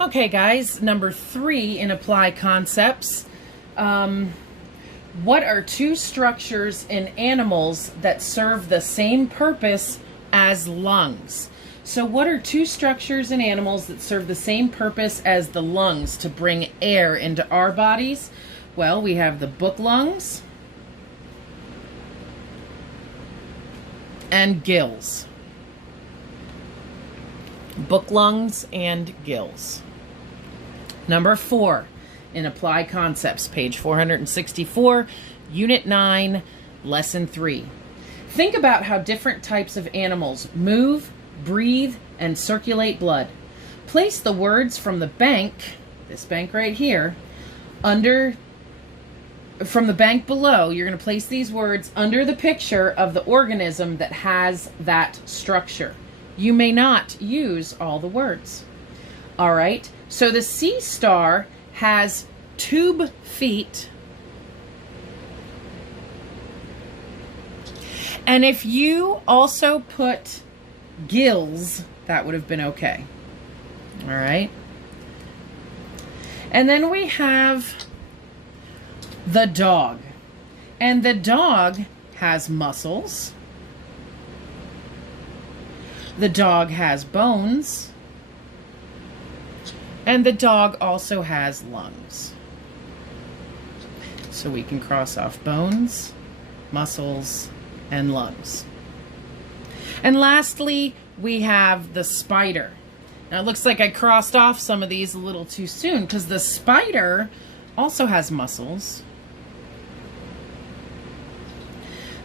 Okay, guys, number 3 in Apply Concepts. What are two structures in animals that serve the same purpose as lungs? So what are two structures in animals that serve the same purpose as the lungs to bring air into our bodies? Well, we have the book lungs and gills. Book lungs and gills. Number 4 in Apply Concepts, page 464, Unit 9, Lesson 3. Think about how different types of animals move, breathe, and circulate blood. Place the words from the bank, this bank right here, from the bank below. You're going to place these words under the picture of the organism that has that structure. You may not use all the words. All right, so the sea star has tube feet. And if you also put gills, that would have been okay. All right. And then we have the dog. And the dog has muscles. The dog has bones. And the dog also has lungs. So we can cross off bones, muscles, and lungs. And lastly, we have the spider. Now it looks like I crossed off some of these a little too soon because the spider also has muscles.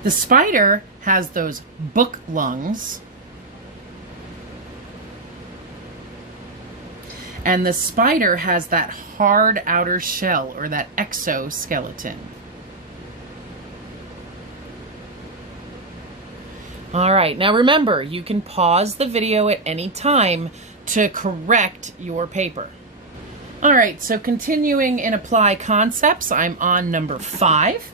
The spider has those book lungs. And the spider has that hard outer shell, or that exoskeleton. All right, now remember, you can pause the video at any time to correct your paper. All right, so continuing in Apply Concepts, I'm on number 5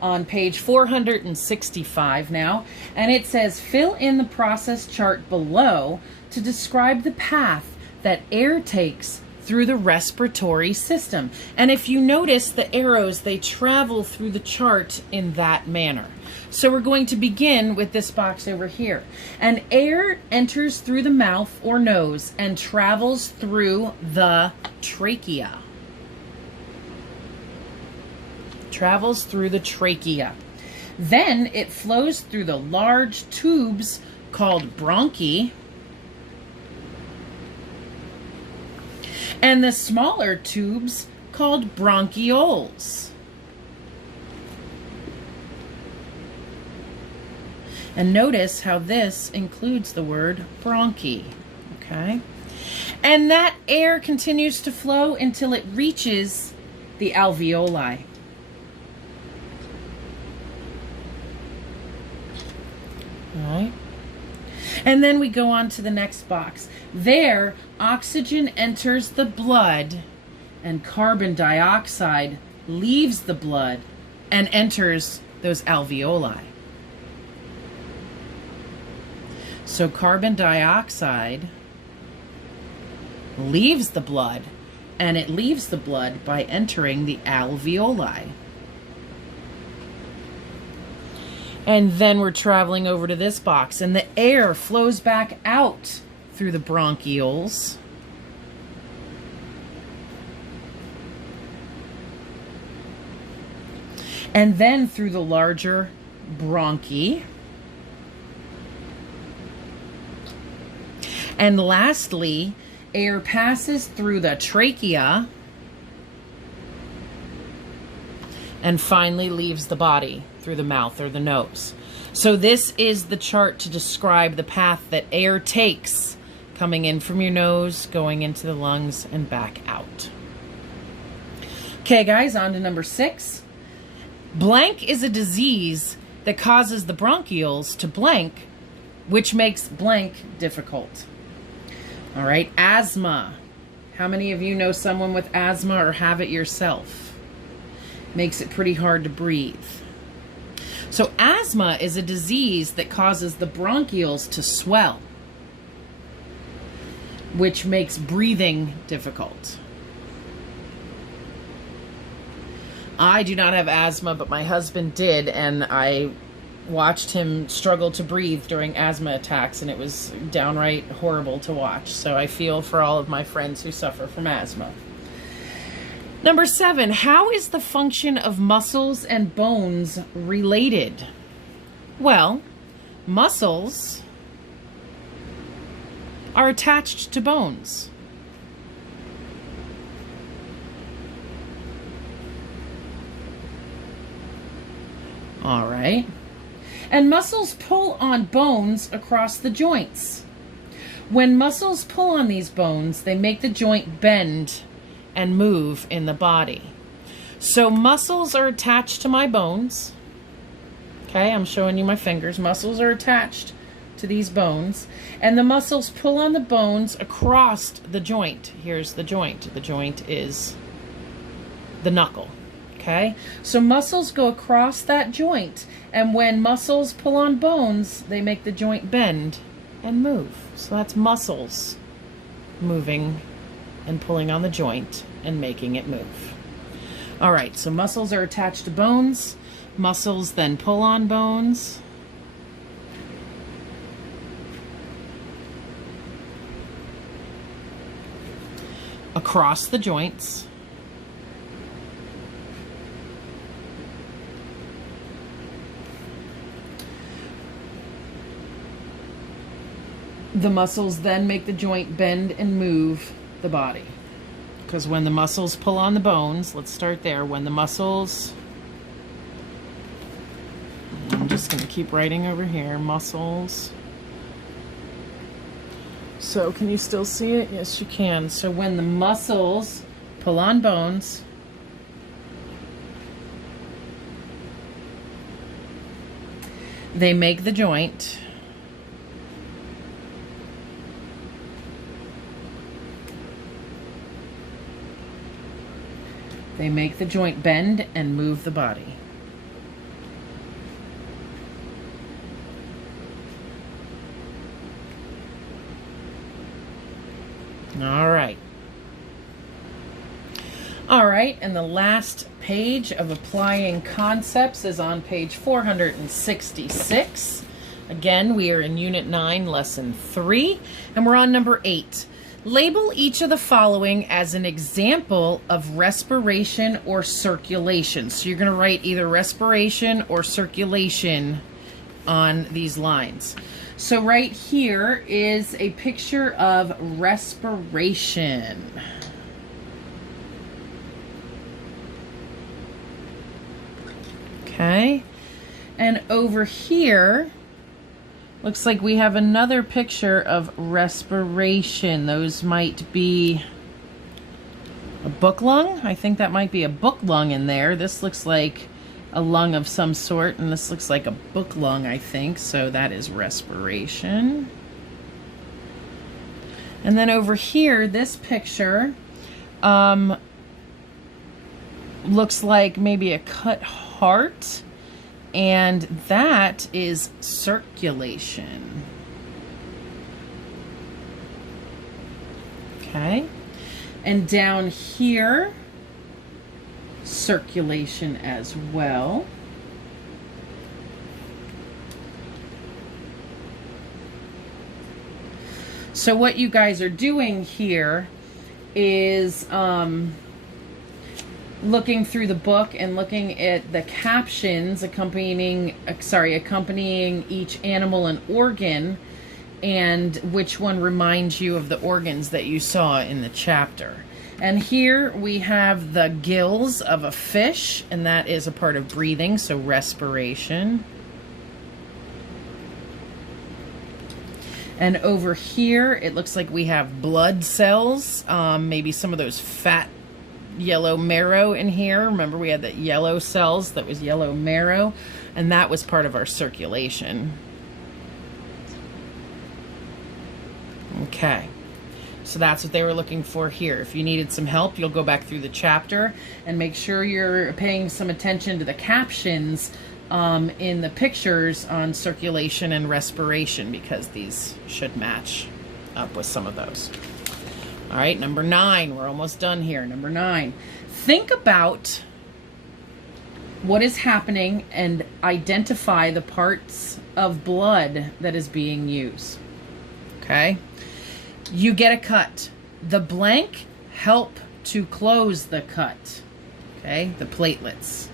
on page 465 now, and it says, fill in the process chart below to describe the path that air takes through the respiratory system. And if you notice the arrows, they travel through the chart in that manner. So we're going to begin with this box over here. And air enters through the mouth or nose and travels through the trachea. Travels through the trachea. Then it flows through the large tubes called bronchi, and the smaller tubes called bronchioles. And notice how this includes the word bronchi, okay? And that air continues to flow until it reaches the alveoli. All right. And then we go on to the next box. There, oxygen enters the blood and carbon dioxide leaves the blood and enters those alveoli. So carbon dioxide leaves the blood, and it leaves the blood by entering the alveoli. And then we're traveling over to this box, and the air flows back out through the bronchioles. And then through the larger bronchi. And lastly, air passes through the trachea and finally leaves the body through the mouth or the nose. So this is the chart to describe the path that air takes, coming in from your nose, going into the lungs, and back out. Okay, guys, on to number 6. Blank is a disease that causes the bronchioles to blank, which makes blank difficult. All right, asthma. How many of you know someone with asthma or have it yourself? Makes it pretty hard to breathe. So asthma is a disease that causes the bronchioles to swell. which makes breathing difficult. I do not have asthma, but my husband did, and I watched him struggle to breathe during asthma attacks, and it was downright horrible to watch. So I feel for all of my friends who suffer from asthma. Number 7, how is the function of muscles and bones related? Well, muscles are attached to bones. All right. And muscles pull on bones across the joints. When muscles pull on these bones, they make the joint bend and move in the body. So muscles are attached to my bones. Okay, I'm showing you my fingers. Muscles are attached to these bones, and the muscles pull on the bones across the joint. Here's the joint. The joint is the knuckle. Okay, so muscles go across that joint, and when muscles pull on bones, they make the joint bend and move. So that's muscles moving and pulling on the joint and making it move. All right, so muscles are attached to bones. Muscles then pull on bones. Across the joints. The muscles then make the joint bend and move the body. Because when the muscles pull on the bones, let's start there. When the muscles, I'm just going to keep writing over here, muscles. So can you still see it? Yes, you can. So when the muscles pull on bones, they make the joint bend and move the body. All right, and the last page of applying concepts is on page 466. Again, we are in Unit 9, Lesson 3, and we're on number 8. Label each of the following as an example of respiration or circulation. So you're going to write either respiration or circulation on these lines. So right here is a picture of respiration. Okay, and over here looks like we have another picture of respiration. Those might be a book lung. I think that might be a book lung in there. This looks like a lung of some sort, and this looks like a book lung, I think. So that is respiration. And then over here, this picture looks like maybe a cut heart. And that is circulation. Okay. And down here, circulation as well. So what you guys are doing here is looking through the book and looking at the captions accompanying each animal and organ, and which one reminds you of the organs that you saw in the chapter. And here we have the gills of a fish, and that is a part of breathing, so respiration. And over here, it looks like we have blood cells, maybe some of those fat yellow marrow in here. Remember, we had that yellow cells, that was yellow marrow, and that was part of our circulation. Okay, so that's what they were looking for here. If you needed some help, you'll go back through the chapter and make sure you're paying some attention to the captions in the pictures on circulation and respiration, because these should match up with some of those. All right, number 9. We're almost done here. Number 9. Think about what is happening and identify the parts of blood that is being used. Okay? You get a cut. The blank help to close the cut. Okay? The platelets.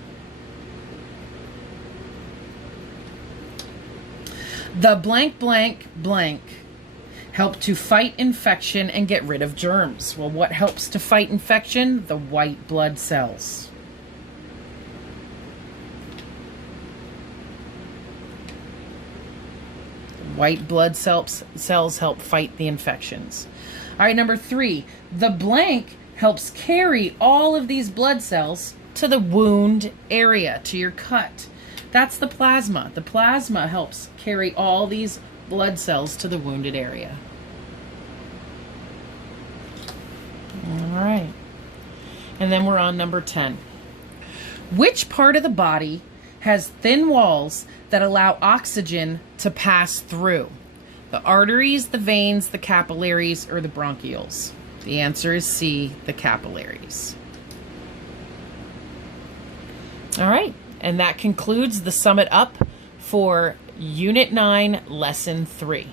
The blank, blank, blank help to fight infection and get rid of germs. Well, what helps to fight infection? The white blood cells. White blood cells help fight the infections. All right, number 3. The blank helps carry all of these blood cells to the wound area, to your cut. That's the plasma. The plasma helps carry all these blood cells to the wounded area. All right. And then we're on number 10. Which part of the body has thin walls that allow oxygen to pass through? The arteries, the veins, the capillaries, or the bronchioles? The answer is C, the capillaries. All right. And that concludes the Sum It Up for Unit 9, Lesson 3.